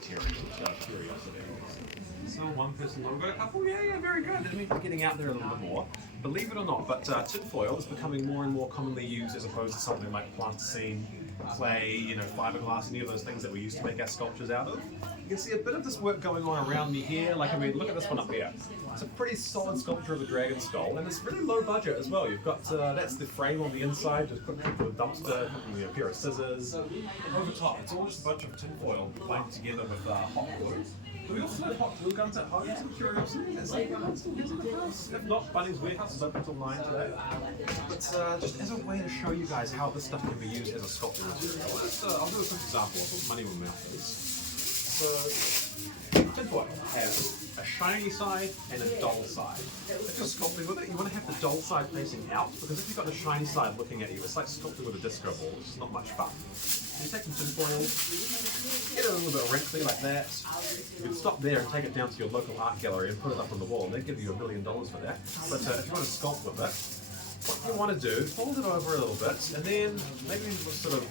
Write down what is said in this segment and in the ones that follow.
material, curiosity. So one person, we've got a couple, yeah, very good. That means we're getting out there a little bit more. Believe it or not, but tinfoil is becoming more and more commonly used as opposed to something like plasticine, clay, fiberglass, any of those things that we used to make our sculptures out of. You can see a bit of this work going on around me here. Like, I mean, look at this one up here. It's a pretty solid sculpture of a dragon skull, and it's really low budget as well. You've got, that's the frame on the inside, just put into a dumpster, a pair of scissors. Over top, it's all just a bunch of tinfoil planked together with hot glue. We also have hot glue guns at home, some curiosity. If not, Bunnings Warehouse is open until 9 today. But just as a way to show you guys how this stuff can be used as a sculpture material, I'll do a quick example of what money in my mouth is. So, tinfoil has a shiny side and a dull side. If you're sculpting with it, you want to have the dull side facing out, because if you've got the shiny side looking at you, it's like sculpting with a disco ball, which is not much fun. You take some tinfoil, get it a little bit wrinkly like that. You can stop there and take it down to your local art gallery and put it up on the wall, and they'd give you $1 million for that. But if you want to sculpt with it, what you want to do, fold it over a little bit, and then maybe sort of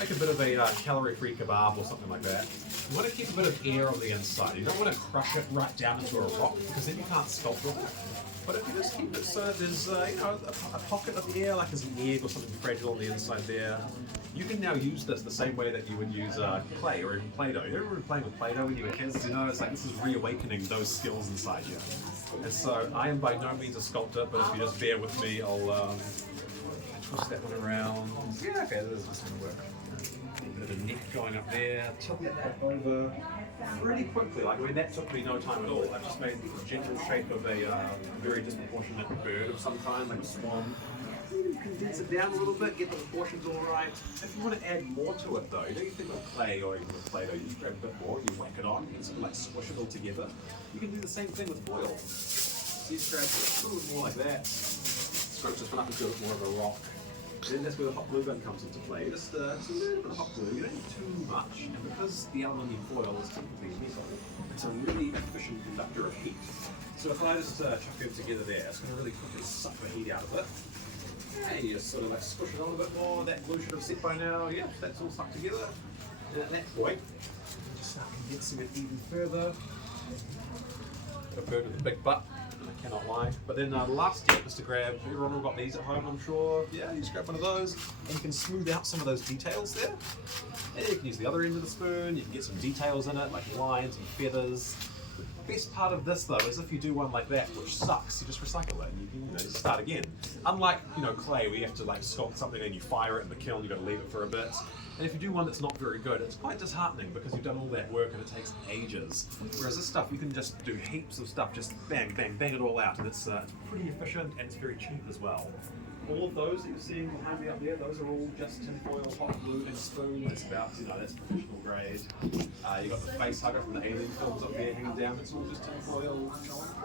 make a bit of a calorie-free kebab or something like that. You want to keep a bit of air on the inside. You don't want to crush it right down into a rock, because then you can't sculpt with it. But if you just keep it so there's a pocket of air, like there's an egg or something fragile on the inside there, you can now use this the same way that you would use clay or even Play-Doh. You ever been playing with Play-Doh when you were kids? It's like this is reawakening those skills inside you. And so I am by no means a sculptor, but if you just bear with me, I'll twist that one around. Yeah, okay, this is going to work. A bit of neck going up there, tilt that over really quickly. Like, I mean, that took me no time at all. I just made the general shape of a very disproportionate bird of some kind, like a swan. Condense it down a little bit, get the proportions all right. If you want to add more to it though, you think of clay or even with Play-Doh, you just grab a bit more and you whack it on, and sort of like squish it all together. You can do the same thing with foil. So you scratch it a little bit more like that, scratch this one up into a bit more of a rock. Then that's where the hot glue gun comes into play. Just a little bit of hot glue, you don't need too much. And because the aluminium foil is typically metal, it's a really efficient conductor of heat. So if I just chuck it together there, it's going to really quickly suck the heat out of it. And you just sort of like squish it on a bit more. That glue should have set by now. Yeah, that's all stuck together. And at that point, just start condensing it even further. Got a bird with a big butt. I cannot lie. But then the last step is to grab, everyone all got these at home, I'm sure. Yeah, you just grab one of those and you can smooth out some of those details there. And you can use the other end of the spoon, you can get some details in it, like lines and feathers. The best part of this though is if you do one like that, which sucks, you just recycle it and you can just start again. Unlike clay, where you have to like sculpt something and you fire it in the kiln, you've got to leave it for a bit. And if you do one that's not very good, it's quite disheartening because you've done all that work and it takes ages. Whereas this stuff, you can just do heaps of stuff, just bang, bang, bang it all out, and it's pretty efficient and it's very cheap as well. All of those that you're seeing behind me up there, those are all just tinfoil, hot glue, and spoon. It's about, that's professional grade. You got the face hugger from the Alien films up there hanging down. It's all just tinfoil.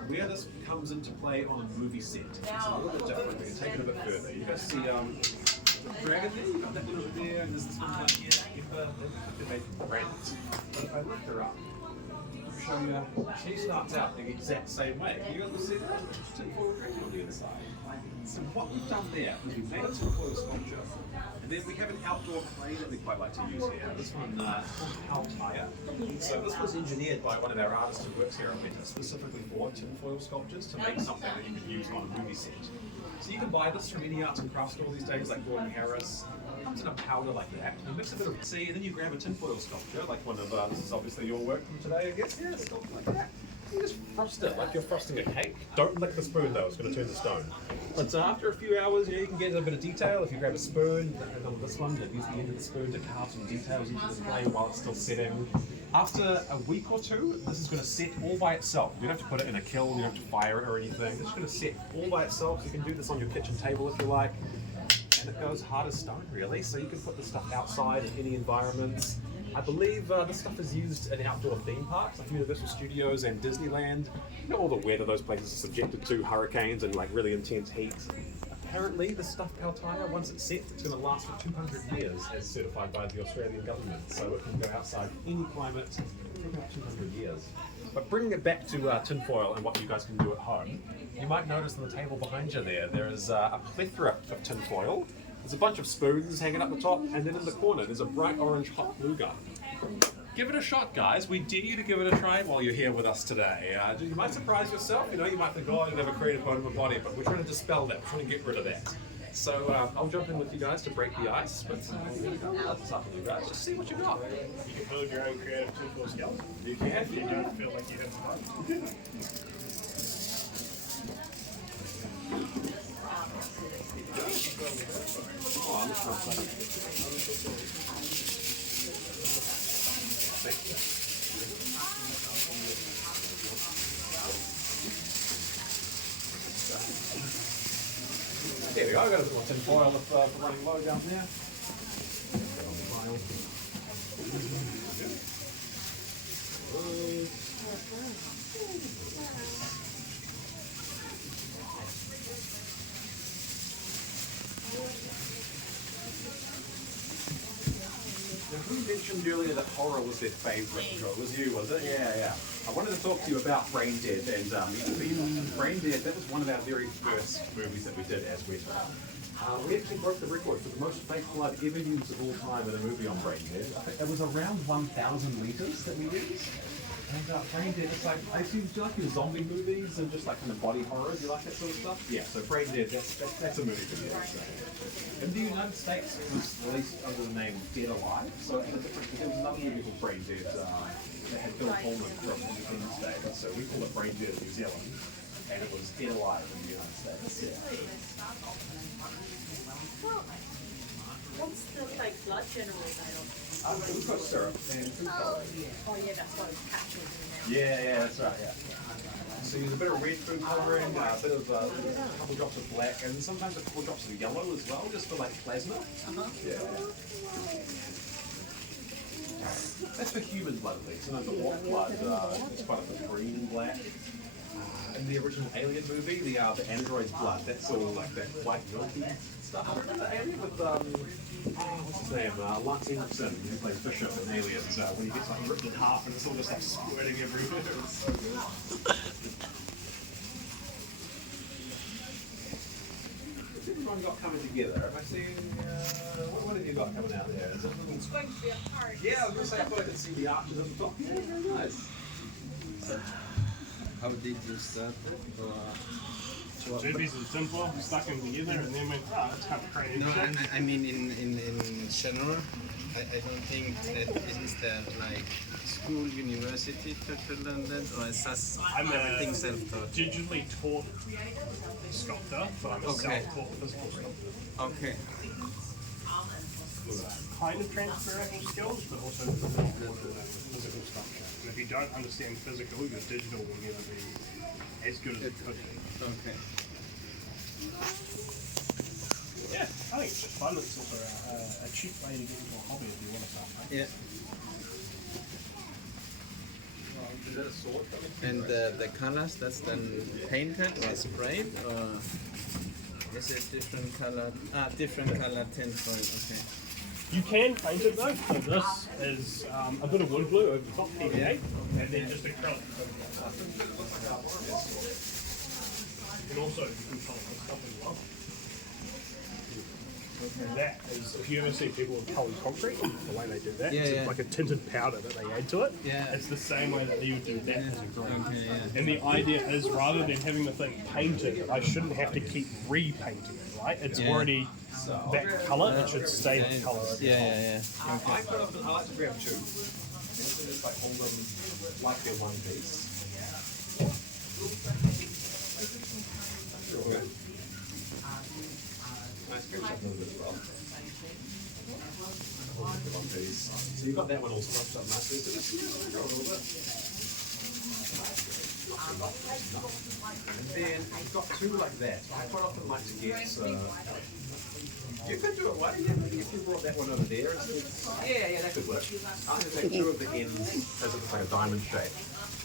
Where this comes into play on a movie set, it's a little bit different. We can take it a bit further. You guys see the dragon there? You got that one over there, and there's this one down here. They're made from granite. But if I lift her up, I'll show you. She starts out the exact same way. You guys see that? Tinfoil dragon on the other side. So what we've done there is we've made a tinfoil sculpture, and then we have an outdoor clay that we quite like to use here. This one called Altaia. So this was engineered by one of our artists who works here at Meta, specifically for tinfoil sculptures to make something that you can use on a movie set. So you can buy this from any arts and crafts store these days, like Gordon Harris. It comes in a powder like that. You mix a bit of sea, and then you grab a tinfoil sculpture, like one of this is obviously your work from today, I guess. Yeah, it's like that. You just frost it like you're frosting a cake. Don't lick the spoon though, it's going to turn to stone. But after a few hours, you can get a bit of detail. If you grab a spoon, and on this one, use the end of the spoon to carve some details into the clay while it's still setting. After a week or two, this is going to set all by itself. You don't have to put it in a kiln, you don't have to fire it or anything. It's going to set all by itself. You can do this on your kitchen table if you like. And it goes hard as stone, really. So you can put the stuff outside in any environment. I believe this stuff is used in outdoor theme parks like Universal Studios and Disneyland. You know all the weather those places are subjected to, hurricanes and like really intense heat. Apparently, the stuff Altaia, once it's set, it's going to last for 200 years as certified by the Australian government. So it can go outside any climate for about 200 years. But bringing it back to tinfoil and what you guys can do at home, you might notice on the table behind you there is a plethora of tinfoil. There's a bunch of spoons hanging up the top, and then in the corner there's a bright orange hot glue gun. Give it a shot, guys. We dare you to give it a try while you're here with us today. You might surprise yourself. You might think, oh, I never created bone of a body, but we're trying to dispel that. We're trying to get rid of that. So I'll jump in with you guys to break the ice, but that's up to you guys. Just see what you got. You can build your own creative tool skeleton. You can. You don't feel like you have fun. Oh, I'm just not Thank you. There we go, I've got a little tin foil for running low down there. Now, who mentioned earlier that horror was their favourite genre? It was you, was it? Yeah. I wanted to talk to you about Brain Dead, and Brain Dead, that was one of our very first movies that we did as Weta. We actually broke the record for the most fake blood ever used of all time in a movie on Brain Dead. I think it was around 1,000 litres that we used. And Brain Dead, it's like, I assume, do you like your zombie movies and just like kind of body horror? Do you like that sort of stuff? Yeah, so Brain Dead, that's a movie for you. So. In the United States, it was released under the name Dead Alive. So there was another movie called Brain Dead that had Bill Pullman from Independence Day. So we call it Brain Dead in New Zealand. And it was Dead Alive in the United States. Yeah. What's the like blood generally made of? Glucose syrup and food coloring. Oh yeah, that's what it's captured in Yeah, that's right, yeah. So use a bit of red food colouring, a bit of a couple drops of black, and sometimes a couple drops of yellow as well, just for like plasma. Yeah. That's for human blood, at least. Sometimes the warp blood is quite a bit green and black. In the original Alien movie, the android's blood, that's all like that white milky stuff. Remember the Alien with, what's his name? Lance Henriksen, who plays Bishop in Aliens, when he gets like ripped in half and it's all just like squirting everywhere. It's so good. What's everyone got coming together? Have I seen, what have you got coming out there? Is it It's going to be a party. Yeah, I was going to say, I thought I could see the arches at the top. Yeah, very nice. How did you start it? Two pieces of tinfoil stuck them together and then went, let's have a creative No, shape. I mean in general, I don't think that is that like school, university to learn that, or is that I'm everything a self-taught? digitally taught sculptor, but I'm a Okay. self-taught physical sculptor. Okay. Kind of transferable skills, but also more important than physical sculpture. And if you don't understand physical, your digital will never be as good as it could be. Okay. Yeah, I think it's just fun. It's also a cheap way to get into a hobby if you want to start, right? Yeah. Is that a sword? And the colors, that's then painted or sprayed, or is it different color? Different color tinfoil. Okay. You can paint it though. So this is a bit of wood glue over the top, PVA, and then just acrylic. And also you can colour this stuff as well. And that is, if you ever see people with coloured concrete, the way they do that, Yeah, it's yeah. like a tinted powder that they add to it. Yeah. It's the same way that you would do that as a green. Okay. Yeah. And the idea is rather than having the thing painted, I shouldn't have to keep repainting it, right? It's Yeah. already that colour, it should stay that colour. Yeah. I quite often, I like to grab two. And just like hold them like they're one piece. Sure. Nice, grab something as well. Hold them one piece. So you've got that one all scrunched up nicely. So just go a little bit. And then you've got two like that. I quite often like to get. You could do it, why don't you? Maybe if you brought that one over there. Yeah, that could work. I'm going to take two of the ends as it's like a diamond shape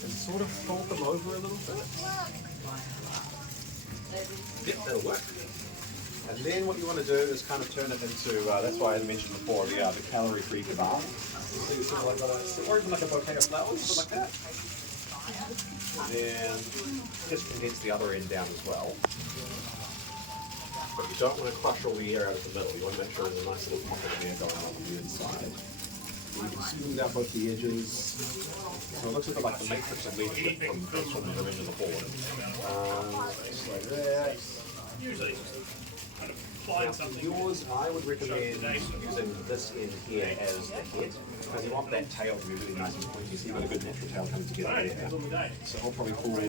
and sort of fold them over a little bit. Yep, that'll work. And then what you want to do is kind of turn it into, that's why I mentioned before, the calorie-free kebab. So you sort of like got or even like a bouquet of flowers, something like that. And then just condense the other end down as well. But you don't want to crush all the air out of the middle. You want to make sure there's a nice little pocket of air going on the inside. You can smooth out both the edges. So it looks a bit like the matrix of leadership from Transforming the Revenge of the Horde. Just like that. Usually it's just kind of applying something. Yours, I would recommend using this in here as the head, because you want that tail to be really nice and pointy, so you've got a good natural tail coming together there. Depends on the day. So I'll probably pull